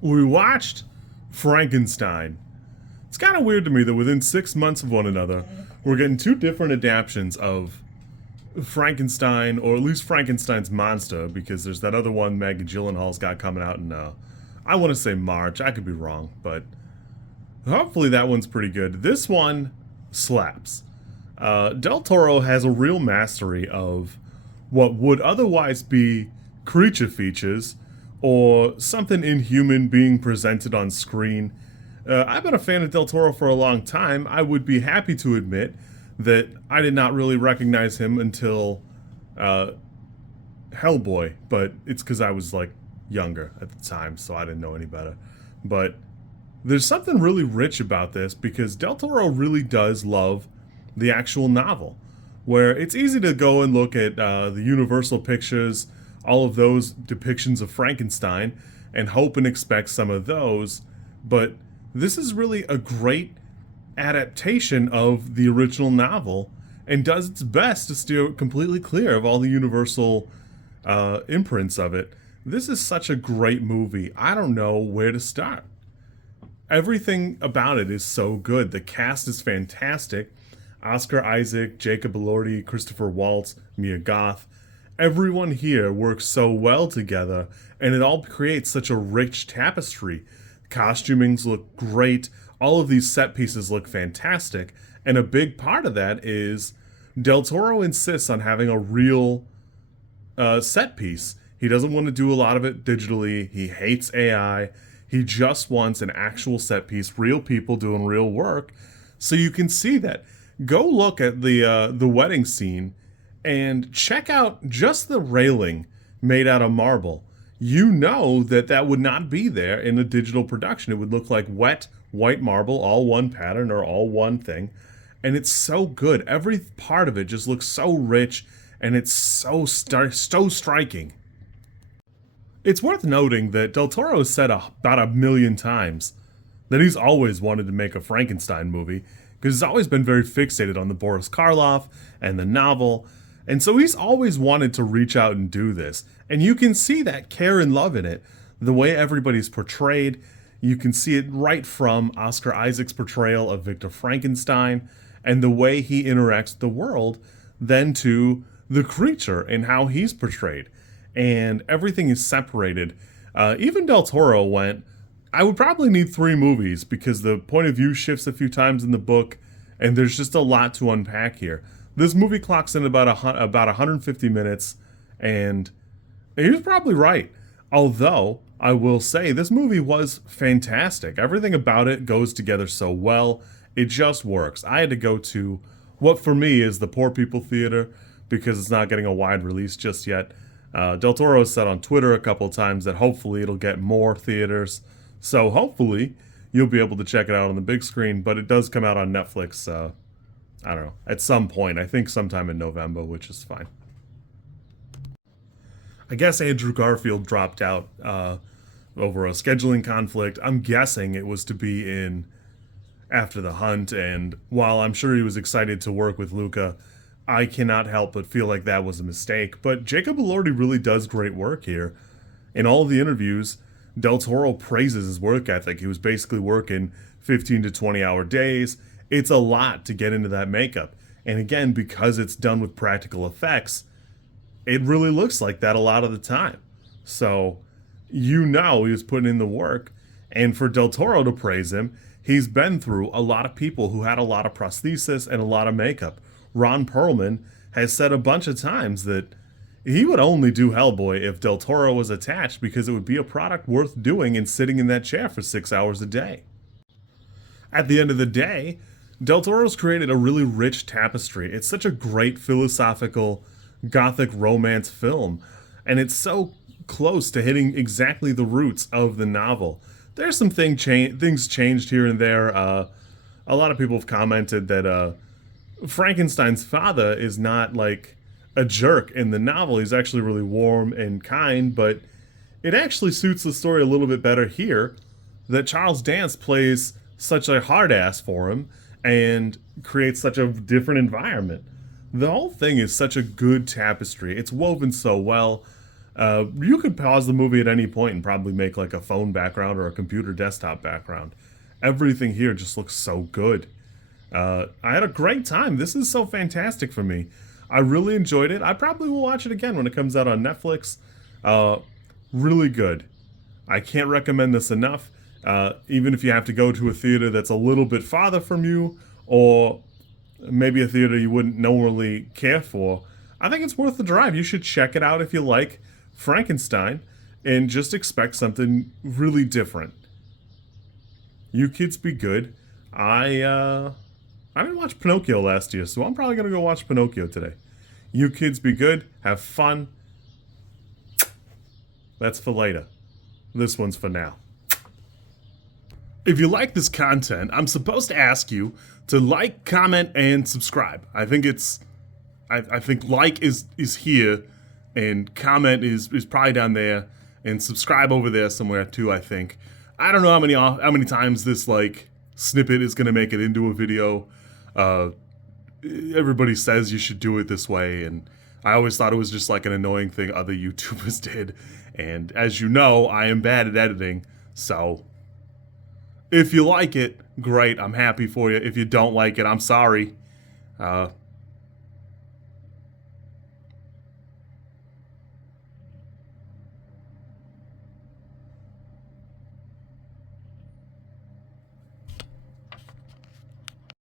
We watched Frankenstein. It's kind of weird to me that within 6 months of one another, we're getting two different adaptations of Frankenstein, or at least Frankenstein's monster, because there's that other one Maggie Gyllenhaal's got coming out in, I want to say March. I could be wrong, but hopefully that one's pretty good. This one slaps. Del Toro has a real mastery of what would otherwise be creature features or something inhuman being presented on screen. I've been a fan of Del Toro for a long time. I would be happy to admit that I did not really recognize him until Hellboy, but it's because I was like younger at the time, so I didn't know any better. But there's something really rich about this because Del Toro really does love the actual novel, where it's easy to go and look at the Universal Pictures, all of those depictions of Frankenstein, and hope and expect some of those, but this is really a great adaptation of the original novel and does its best to steer it completely clear of all the Universal imprints of it. This is such a great movie. I don't know where to start. Everything about it is so good. The cast is fantastic. Oscar Isaac, Jacob Elordi, Christopher Waltz, Mia Goth. Everyone here works so well together, and it all creates such a rich tapestry. Costumings look great. All of these set pieces look fantastic. And a big part of that is Del Toro insists on having a real set piece. He doesn't want to do a lot of it digitally. He hates AI. He just wants an actual set piece, real people doing real work. So you can see that. Go look at the wedding scene and check out just the railing made out of marble. You know that would not be there in a digital production. It would look like wet white marble, all one pattern or all one thing. And it's so good. Every part of it just looks so rich, and it's so striking. It's worth noting that Del Toro has said about 1,000,000 times that he's always wanted to make a Frankenstein movie, because he's always been very fixated on the Boris Karloff and the novel, and so he's always wanted to reach out and do this. And you can see that care and love in it, the way everybody's portrayed. You can see it right from Oscar Isaac's portrayal of Victor Frankenstein and the way he interacts with the world, then to the creature and how he's portrayed. And everything is separated. Even Del Toro went, I would probably need 3 movies because the point of view shifts a few times in the book, and there's just a lot to unpack here. This movie clocks in about 150 minutes, and he was probably right. Although, I will say, this movie was fantastic. Everything about it goes together so well. It just works. I had to go to what for me is the Poor People Theater because it's not getting a wide release just yet. Del Toro has said on Twitter a couple times that hopefully it'll get more theaters. So hopefully you'll be able to check it out on the big screen, but it does come out on Netflix, I don't know, at some point. I think sometime in November, which is fine. I guess Andrew Garfield dropped out over a scheduling conflict. I'm guessing it was to be in After the Hunt, and while I'm sure he was excited to work with Luca, I cannot help but feel like that was a mistake. But Jacob Elordi really does great work here. In all of the interviews, Del Toro praises his work ethic. He was basically working 15 to 20-hour days. It's a lot to get into that makeup. And again, because it's done with practical effects, it really looks like that a lot of the time. So, you know he was putting in the work. And for Del Toro to praise him, he's been through a lot of people who had a lot of prosthesis and a lot of makeup. Ron Perlman has said a bunch of times that he would only do Hellboy if Del Toro was attached because it would be a product worth doing and sitting in that chair for 6 hours a day. At the end of the day, Del Toro's created a really rich tapestry. It's such a great philosophical gothic romance film, and it's so close to hitting exactly the roots of the novel. There's some things changed here and there. A lot of people have commented that Frankenstein's father is not like a jerk in the novel. He's actually really warm and kind, but it actually suits the story a little bit better here that Charles Dance plays such a hard ass for him and creates such a different environment. The whole thing is such a good tapestry. It's woven so well. You could pause the movie at any point and probably make like a phone background or a computer desktop background. Everything here just looks so good. I had a great time. This is so fantastic for me. I really enjoyed it. I probably will watch it again when it comes out on Netflix. Really good. I can't recommend this enough. Even if you have to go to a theater that's a little bit farther from you, or maybe a theater you wouldn't normally care for, I think it's worth the drive. You should check it out if you like Frankenstein and just expect something really different. You kids be good. I didn't watch Pinocchio last year, so I'm probably gonna go watch Pinocchio today. You kids be good. Have fun. That's for later. This one's for now. If you like this content, I'm supposed to ask you to like, comment, and subscribe. I think like is here, and comment is probably down there, and subscribe over there somewhere too. I think. I don't know how many times this like snippet is gonna make it into a video. Everybody says you should do it this way, and I always thought it was just like an annoying thing other YouTubers did. And as you know, I am bad at editing, so if you like it, great, I'm happy for you. If you don't like it, I'm sorry.